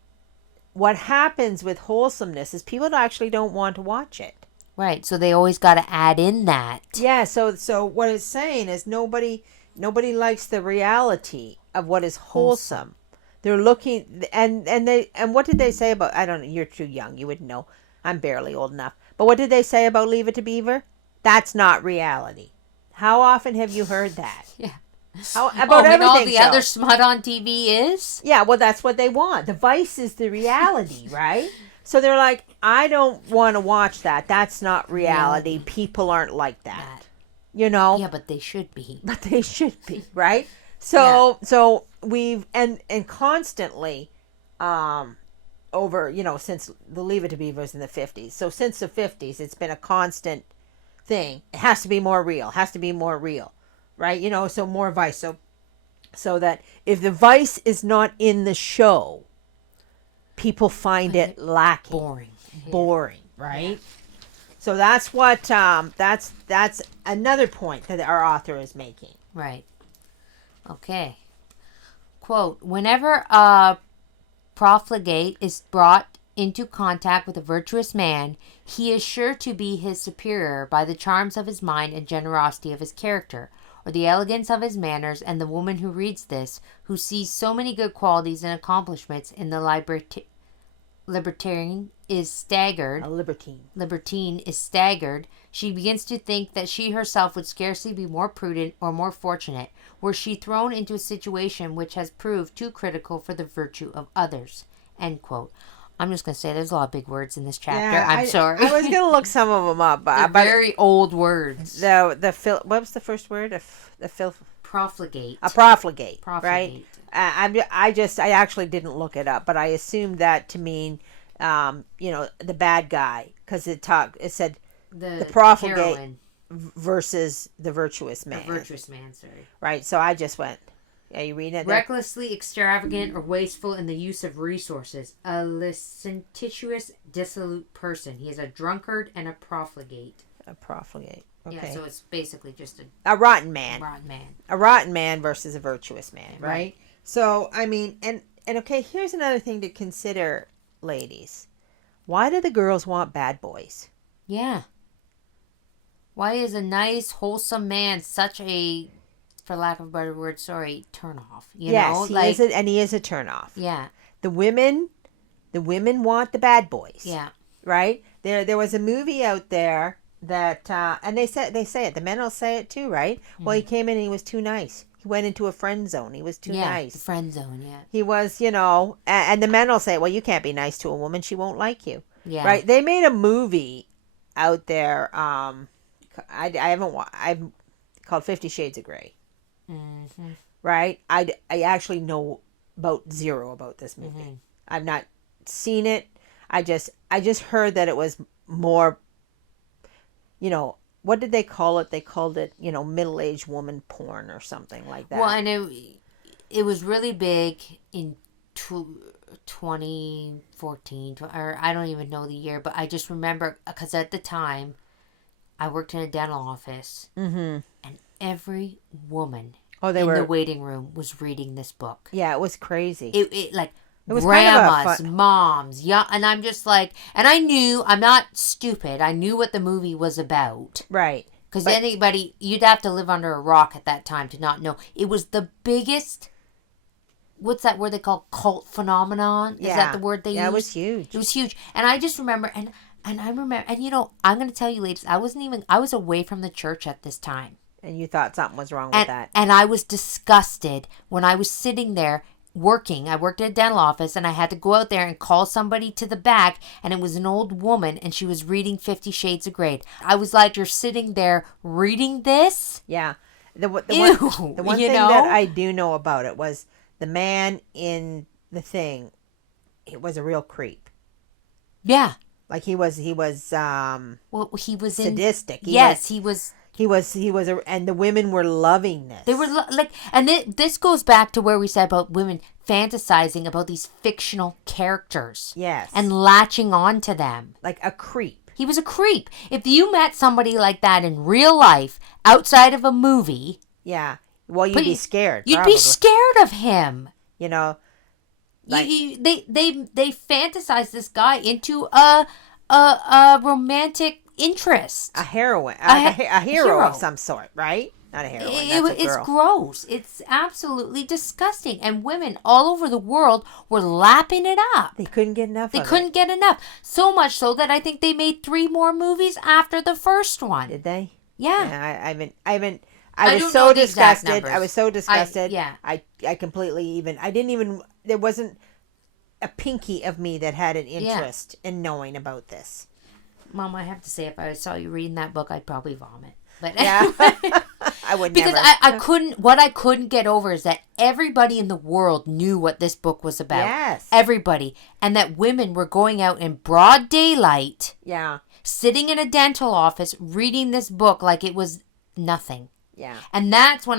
what happens with wholesomeness is people actually don't want to watch it. Right, so they always got to add in that. Yeah, so what it's saying is nobody likes the reality of what is wholesome. They're looking and what did they say about, I don't know, you're too young, you wouldn't know. I'm barely old enough. But what did they say about Leave It to Beaver? That's not reality. How often have you heard that? Yeah. About everything. And all the other smut on TV is? Yeah, well, that's what they want. The Vice is the reality, right? So they're like, I don't want to watch that. That's not reality. People aren't like that. Yeah, but they should be. But they should be, right? So we've and constantly over, since the Leave It to Beavers in the 50s. So since the 50s, it's been a constant thing. It has to be more real. Has to be more real. Right? So more Vice. So that if the Vice is not in the show, people find it lacking, boring, right? Yeah. So that's what that's another point that our author is making. Right. Okay. Quote: whenever a profligate is brought into contact with a virtuous man, he is sure to be his superior by the charms of his mind and generosity of his character, or the elegance of his manners, and the woman who reads this, who sees so many good qualities and accomplishments in the libertine is staggered. A libertine is staggered. She begins to think that she herself would scarcely be more prudent or more fortunate were she thrown into a situation which has proved too critical for the virtue of others. End quote. I'm just going to say there's a lot of big words in this chapter. Yeah, I'm sorry. I was going to look some of them up. They're very old words. What was the first word? Profligate. A profligate. Right? I actually didn't look it up, but I assumed that to mean, the bad guy, because it said the profligate heroine versus the virtuous man. The virtuous man, sorry. Right. So I just went. Are you reading it? Recklessly extravagant or wasteful in the use of resources. A licentious, dissolute person. He is a drunkard and a profligate. A profligate. Okay. Yeah, so it's basically just a rotten man. A rotten man versus a virtuous man, right? So, I mean, and okay, here's another thing to consider, ladies. Why do the girls want bad boys? Yeah. Why is a nice, wholesome man such a, for lack of a better word, turn off? Yes, he is a turn off. Yeah. The women want the bad boys. Yeah. Right? There was a movie out there that and they say it. The men will say it too, right? Mm-hmm. Well, he came in and he was too nice. He went into a friend zone. He was too nice. The friend zone, yeah. He was, and the men will say, well, you can't be nice to a woman. She won't like you. Yeah. Right? They made a movie out there. I've called 50 Shades of Grey. Mm-hmm. Right? I actually know zero about this movie. Mm-hmm. I've not seen it. I just heard that it was more, what did they call it? They called it, middle-aged woman porn or something like that. Well, and it was really big in 2014, or I don't even know the year, but I just remember, because at the time, I worked in a dental office, mm-hmm. and every woman in the waiting room was reading this book. Yeah, it was crazy. It was grandmas, moms, yeah, and I'm just like, and I knew, I'm not stupid, I knew what the movie was about. Right. Because you'd have to live under a rock at that time to not know. It was the biggest, what's that word they call cult phenomenon? Is that the word they used? Yeah, it was huge. It was huge. And I just remember, and And I remember, and I'm going to tell you, ladies, I was away from the church at this time. And you thought something was wrong with that. And I was disgusted when I was sitting there working. I worked at a dental office, and I had to go out there and call somebody to the back, and it was an old woman, and she was reading 50 Shades of Grey. I was like, you're sitting there reading this? Yeah. The one you thing know? that I do know about it was the man in the thing, it was a real creep. Yeah. Like he was Well, he was sadistic. He was. And the women were loving this. They were and this goes back to where we said about women fantasizing about these fictional characters. Yes. And latching on to them. Like a creep. He was a creep. If you met somebody like that in real life, outside of a movie... Yeah. Well, you'd be scared. You'd be scared of him. You know... Like, they fantasize this guy into a romantic interest. A heroine. A hero of some sort, right? Not a heroine. It's gross. It's absolutely disgusting. And women all over the world were lapping it up. They couldn't get enough of it. They couldn't get enough. So much so that I think they made 3 more movies after the first one. Did they? Yeah. I was so disgusted. Yeah. I completely there wasn't a pinky of me that had an interest in knowing about this. Mom, I have to say, if I saw you reading that book, I'd probably vomit. But yeah. I would because never. I couldn't get over is that everybody in the world knew what this book was about. Yes. Everybody. And that women were going out in broad daylight. Yeah. Sitting in a dental office reading this book like it was nothing. Yeah. And that's when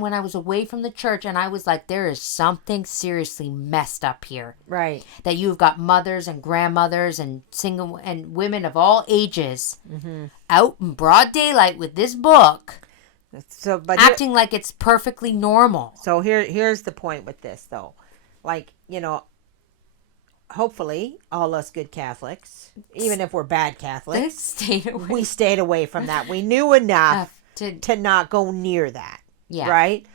when I was away from the church, and I was like, there is something seriously messed up here. Right. That you've got mothers and grandmothers and single and women of all ages out in broad daylight with this book. But acting like it's perfectly normal. So here's the point with this, though. Like, hopefully all us good Catholics, even if we're bad Catholics, we stayed away from that. We knew enough to not go near that. Yeah. Right?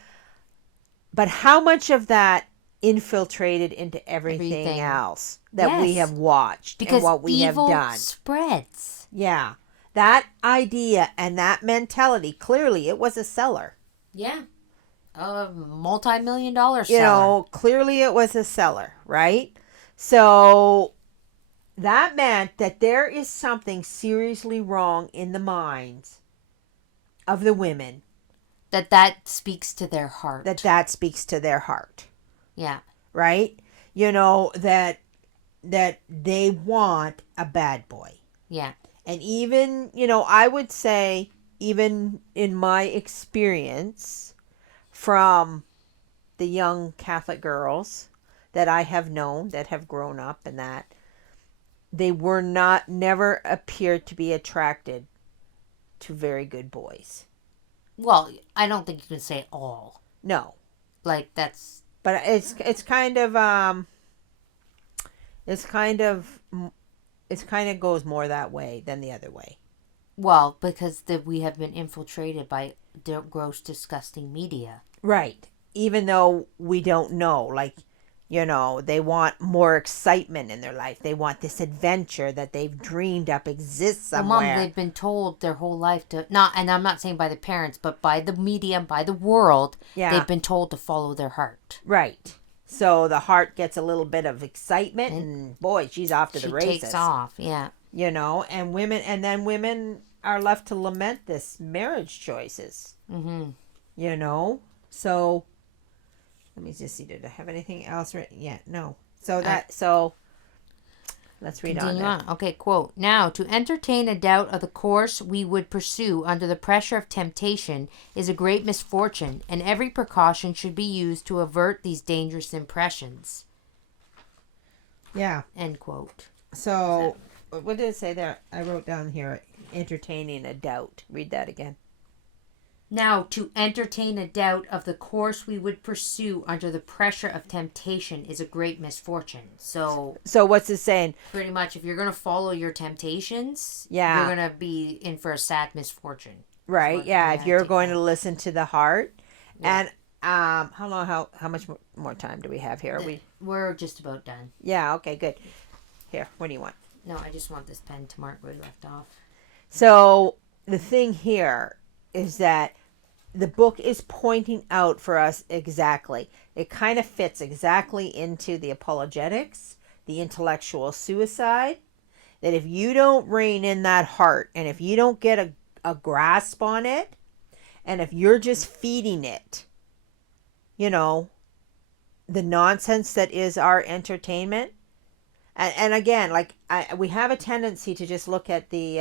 But how much of that infiltrated into everything else that we have watched and what we have done? Spreads. Yeah. That idea and that mentality, clearly it was a seller. Yeah. A multi-million-dollar seller. Clearly it was a seller, right? So that meant that there is something seriously wrong in the minds of the women. That speaks to their heart. That speaks to their heart. Yeah. Right? That they want a bad boy. Yeah. And even, I would say, even in my experience from the young Catholic girls that I have known that have grown up and that, they were never appeared to be attracted to very good boys. Well, I don't think you can say all. No. Like that's. But it's kind of goes more that way than the other way. Well, because we have been infiltrated by gross, disgusting media. Right. Even though we don't know, they want more excitement in their life. They want this adventure that they've dreamed up exists somewhere. Well, Mom, they've been told their whole life and I'm not saying by the parents, but by the media, by the world, they've been told to follow their heart. Right. So the heart gets a little bit of excitement, and boy, she's off to the races. She takes off, yeah. And women are left to lament this marriage choices. Mm-hmm. So let me just see. Did I have anything else written? Yeah, no. So let's read on. Okay, quote. Now, to entertain a doubt of the course we would pursue under the pressure of temptation is a great misfortune, and every precaution should be used to avert these dangerous impressions. Yeah. End quote. So, what did it say there? I wrote down here, entertaining a doubt. Read that again. Now, to entertain a doubt of the course we would pursue under the pressure of temptation is a great misfortune. So what's it saying? Pretty much, if you're going to follow your temptations, you're going to be in for a sad misfortune. Right, yeah. If you're going to listen to the heart. Yeah. And how much more time do we have here? We're just about done. Yeah, okay, good. Here, what do you want? No, I just want this pen to mark where we left off. So the thing here is that the book is pointing out for us exactly. It kind of fits exactly into the apologetics, the intellectual suicide, that if you don't rein in that heart and if you don't get a grasp on it, and if you're just feeding it, you know, the nonsense that is our entertainment. And again, like we have a tendency to just look at the,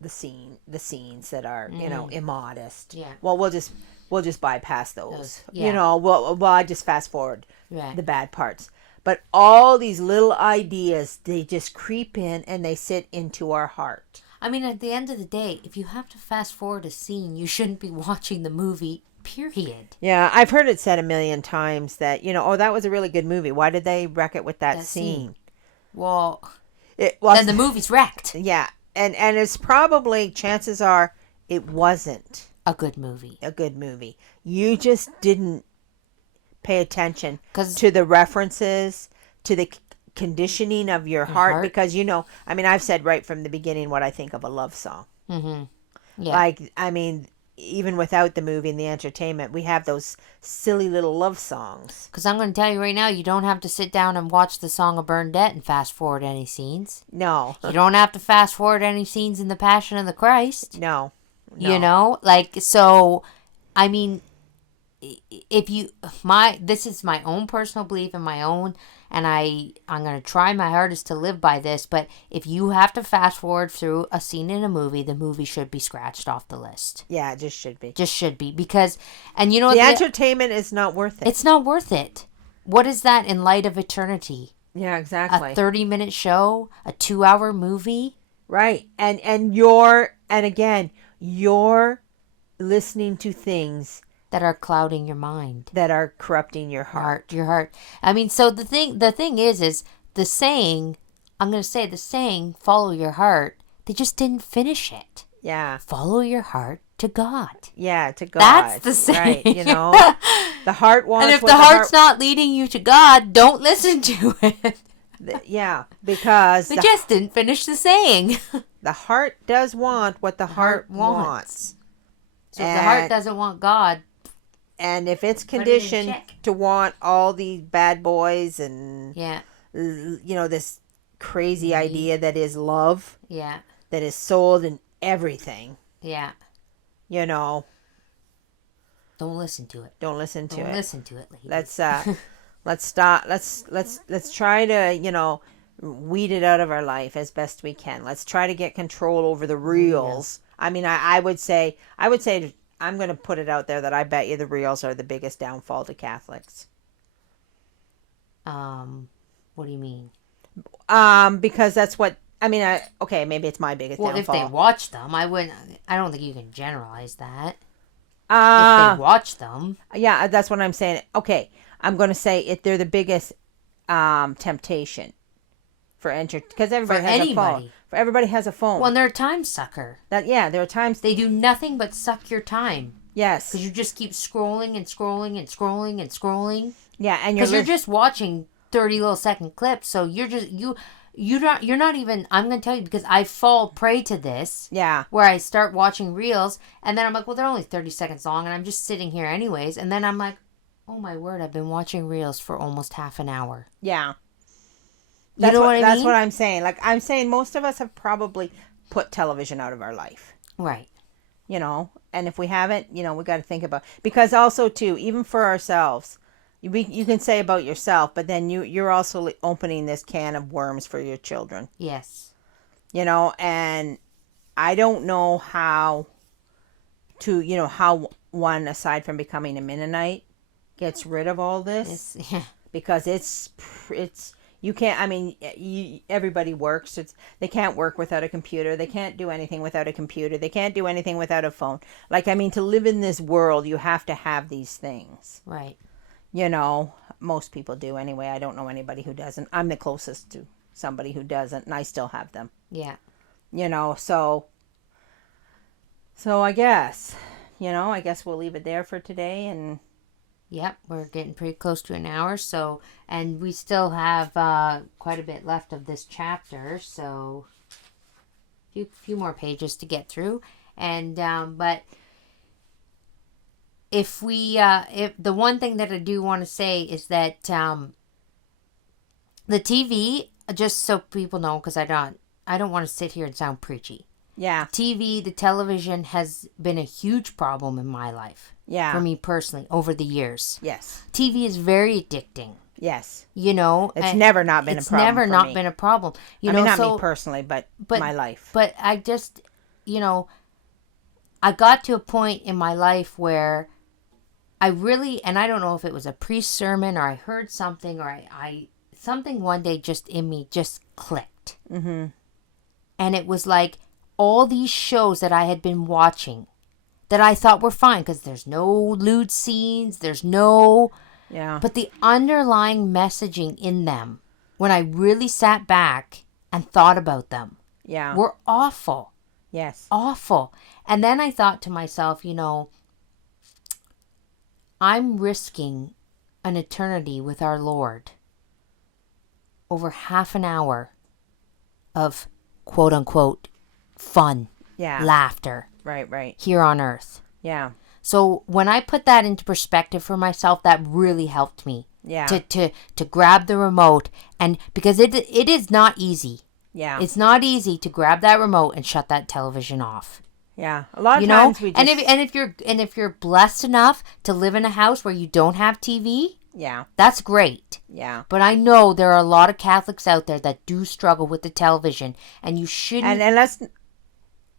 the scenes that are, immodest. Yeah. Well, we'll just bypass those. Yeah. I just fast forward Right. the bad parts. But all these little ideas, they just creep in and they sit into our heart. I mean, at the end of the day, if you have to fast forward a scene, you shouldn't be watching the movie, period. Yeah, I've heard it said a million times that, that was a really good movie. Why did they wreck it with that scene? Well, It was, then the movie's wrecked. Yeah, and it's probably, chances are, it wasn't A good movie. a good movie. You just didn't pay attention 'Cause- to the references, to the conditioning of your heart, because I've said right from the beginning what I think of a love song. Mm-hmm. Yeah. Like, even without the movie and the entertainment, we have those silly little love songs. Because I'm going to tell you right now, you don't have to sit down and watch the Song of Bernadette and fast forward any scenes. No. You don't have to fast forward any scenes in the Passion of the Christ. No. So, I mean, this is my own personal belief and my own, and I'm going to try my hardest to live by this, but if you have to fast forward through a scene in a movie, the movie should be scratched off the list. Yeah, it just should be. Just should be, because, and the entertainment is not worth it. It's not worth it. What is that in light of eternity? Yeah, exactly. A 30-minute show, a 2-hour movie. Right. And again, you're listening to things that are clouding your mind, that are corrupting your heart. Your heart. I mean, so the thing is the saying, I'm going to say the saying, follow your heart, they just didn't finish it. Yeah. Follow your heart to God. Yeah, to God. That's the saying. Right, the heart wants. And if the heart's not leading you to God, don't listen to it. Yeah, because they just didn't finish the saying. The heart does want what the heart wants. So if the heart doesn't want God, and if it's conditioned to want all these bad boys and this crazy idea that is love, that is sold in everything, don't listen to it. Don't listen to it, ladies. Let's stop. Let's try to weed it out of our life as best we can. Let's try to get control over the reels. Yeah. I mean, I would say I'm going to put it out there that I bet you the reels are the biggest downfall to Catholics. What do you mean? Because that's what okay, maybe it's my biggest downfall. Well, if they watch them, I don't think you can generalize that. If they watch them. Yeah, that's what I'm saying. Okay, I'm going to say they're the biggest temptation for because everybody has a phone. Everybody has a phone. Well, they're a time sucker. There are times they do nothing but suck your time. Yes, because you just keep scrolling and scrolling and scrolling and scrolling. Yeah, and you're just watching 30 little second clips, so you're just you're not even. I'm gonna tell you, because I fall prey to this. Yeah, where I start watching reels, and then I'm like, well, they're only 30 seconds long, and I'm just sitting here anyways, and then I'm like, oh my word, I've been watching reels for almost half an hour. Yeah. That's what I mean? That's what I'm saying. Like, I'm saying most of us have probably put television out of our life. Right. And if we haven't, we got to think about, because also too, even for ourselves, you can say about yourself, but then you're also opening this can of worms for your children. Yes. And I don't know how to, how one, aside from becoming a Mennonite, gets rid of all this. Yeah. Because it's you can't, everybody works. They can't work without a computer. They can't do anything without a computer. They can't do anything without a phone. To live in this world, you have to have these things. Right. Most people do anyway. I don't know anybody who doesn't. I'm the closest to somebody who doesn't, and I still have them. Yeah. So I guess, I guess we'll leave it there for today, and Yep, we're getting pretty close to an hour, so, and we still have quite a bit left of this chapter, so few more pages to get through. And but if the one thing that I do want to say is that the TV, just so people know, because I don't want to sit here and sound preachy. Yeah. The television has been a huge problem in my life. Yeah. For me personally, over the years. Yes. TV is very addicting. Yes. You know, it's never not been a problem. It's never not been a problem. You know, not me personally, but my life. But I just, I got to a point in my life where I really, and I don't know if it was a priest sermon or I heard something or I something one day just in me just clicked. Mm-hmm. And it was like all these shows that I had been watching that I thought were fine because there's no lewd scenes, there's no... Yeah. But the underlying messaging in them, when I really sat back and thought about them, were awful. Yes. Awful. And then I thought to myself, I'm risking an eternity with our Lord over half an hour of quote unquote fun, laughter. Right. Here on earth. Yeah. So when I put that into perspective for myself, that really helped me. Yeah. To grab the remote, and because it is not easy. Yeah. It's not easy to grab that remote and shut that television off. Yeah. A lot of times we just... And if you're blessed enough to live in a house where you don't have TV, that's great. Yeah. But I know there are a lot of Catholics out there that do struggle with the television, and you shouldn't. And let's...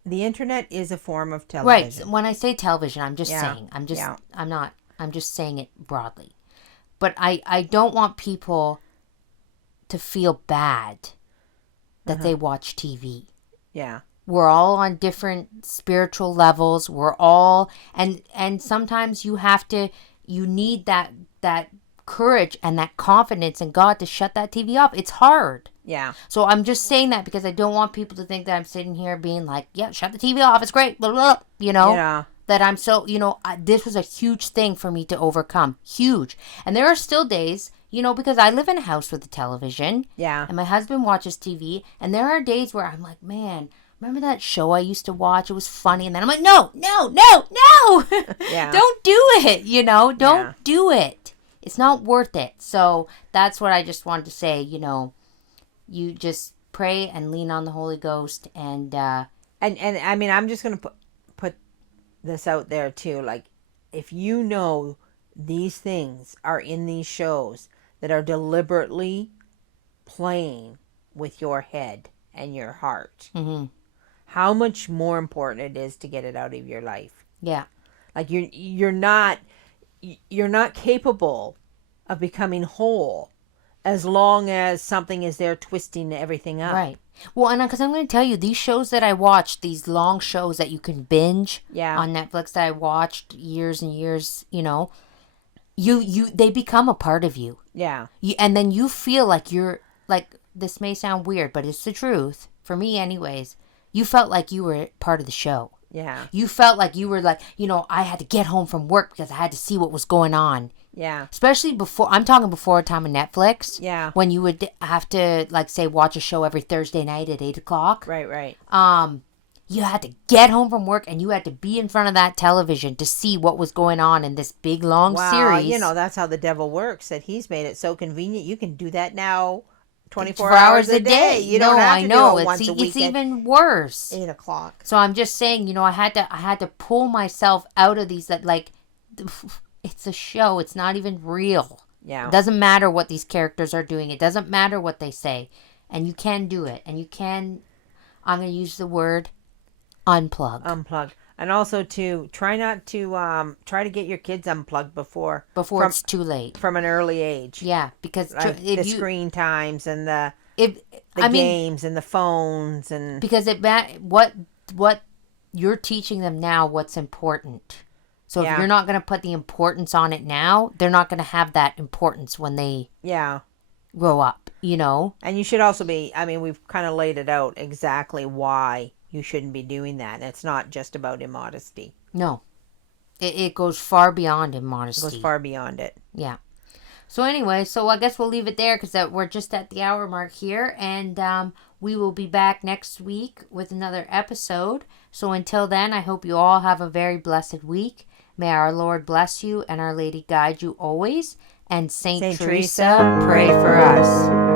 The internet is a form of television. Right. When I say television, I'm just saying. I'm just saying it broadly. But I don't want people to feel bad that they watch TV. Yeah. We're all on different spiritual levels. We're all and sometimes you need that courage and that confidence in God to shut that TV off. It's hard. Yeah. So I'm just saying that because I don't want people to think that I'm sitting here being like, yeah, shut the TV off. It's great. Blah, blah, blah, Yeah. That I'm so, this was a huge thing for me to overcome. Huge. And there are still days, because I live in a house with a television. Yeah. And my husband watches TV. And there are days where I'm like, man, remember that show I used to watch? It was funny. And then I'm like, no. Yeah. Don't do it, Don't do it. It's not worth it. So that's what I just wanted to say, you just pray and lean on the Holy Ghost and I mean, I'm just going to put this out there too. Like, if these things are in these shows that are deliberately playing with your head and your heart, how much more important it is to get it out of your life. Yeah. Like you're not capable of becoming whole as long as something is there twisting everything up. Right. Well, and because I'm going to tell you, these shows that I watched, these long shows that you can binge on Netflix that I watched years and years, they become a part of you. Yeah. And then you feel like you're, like, this may sound weird, but it's the truth. For me anyways, you felt like you were part of the show. Yeah. You felt like you were like, I had to get home from work because I had to see what was going on. Yeah. Especially I'm talking before a time of Netflix. Yeah. When you would have to, like, say, watch a show every Thursday night at 8 o'clock. Right. You had to get home from work and you had to be in front of that television to see what was going on in this big, long series. That's how the devil works, that he's made it so convenient. You can do that now 24 hours a day. You don't have to do it once a week. It's even worse. 8 o'clock. So I'm just saying, I had to pull myself out of these, that, like, it's a show. It's not even real. Yeah. It doesn't matter what these characters are doing. It doesn't matter what they say. And you can do it. And you can, I'm going to use the word, unplug. And also to try to get your kids unplugged before it's too late. From an early age. Yeah, because the screen times and the games and the phones and because what you're teaching them now, what's important. So if you're not going to put the importance on it now, they're not going to have that importance when they grow up, And you should also be, we've kind of laid it out exactly why you shouldn't be doing that. And it's not just about immodesty. No. It goes far beyond It immodesty. goes far beyond it. Yeah. So anyway, I guess we'll leave it there because we're just at the hour mark here. And we will be back next week with another episode. So until then, I hope you all have a very blessed week. May our Lord bless you and Our Lady guide you always. And Saint Teresa, pray for us.